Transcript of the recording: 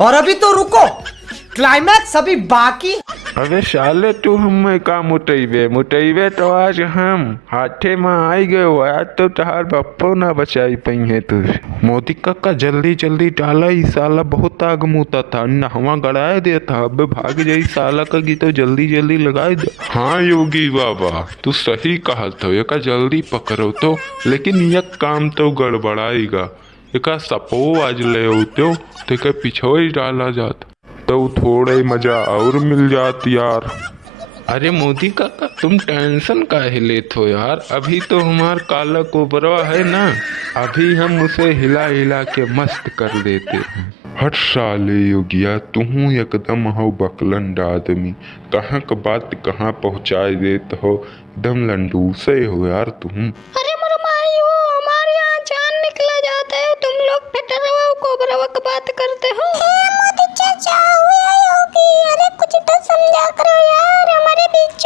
और अभी तो रुको, क्लाइमैक्स अभी बाकी। अबे साले तू हमें का मुटैबे तो आज हम हाथे में आई गए हो। आज तो तहार बप्पो ना बचाई पई है तुझे। मोदी काका जल्दी जल्दी डाला, ई साला बहुत आग मुता था, नहवा गड़ाए दे था। अब भाग जाई साला का की तो जल्दी जल्दी लगाए दे। हाँ योगी बाबा तू सही कहा तो, एका जल्दी पकड़ो तो, लेकिन यह काम तो गड़बड़ाएगा। एका सपो आज ले उतो तो पिछो ही डाला जाता तो थोड़े मजा और मिल जात यार। अरे मोदी काका तुम टेंशन काहे लेत हो यार, अभी तो हमार काला कोबरा है ना, अभी हम उसे हिला हिला के मस्त कर देते हैं। हट साले योगिया तू एकदम हो बकलंड आदमी, कहाँ का बात कहाँ पहुँचाए देत हो, एकदम लंडू से हो यार तुम। अरे मरमाई हो, हमारे यहाँ जान निकला जाता है, तुम लोग पेटरवा कोबरवा की बात करते हो। मोदी चाचा हुआ योगी, अरे कुछ तो समझा करो यार, हमारे बीच